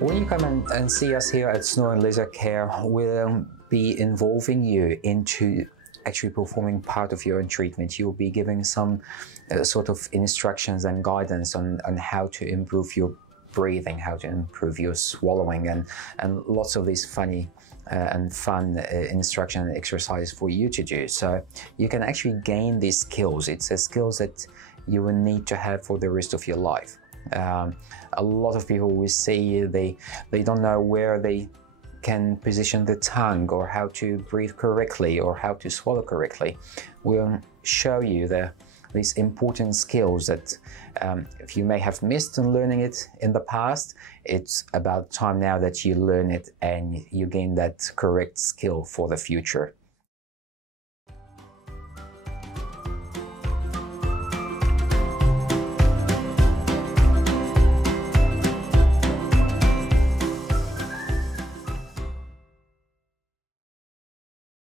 When you come and see us here at Snoring Laser Care, we'll be involving you into actually performing part of your own treatment. You'll be giving some sort of instructions and guidance on how to improve your breathing, how to improve your swallowing, and lots of these funny and fun instruction and exercise for you to do. So you can actually gain these skills. It's a skills that you will need to have for the rest of your life. A lot of people we see, they don't know where they can position the tongue or how to breathe correctly or how to swallow correctly. We'll show you these important skills that if you may have missed on learning it in the past, it's about time now that you learn it and you gain that correct skill for the future.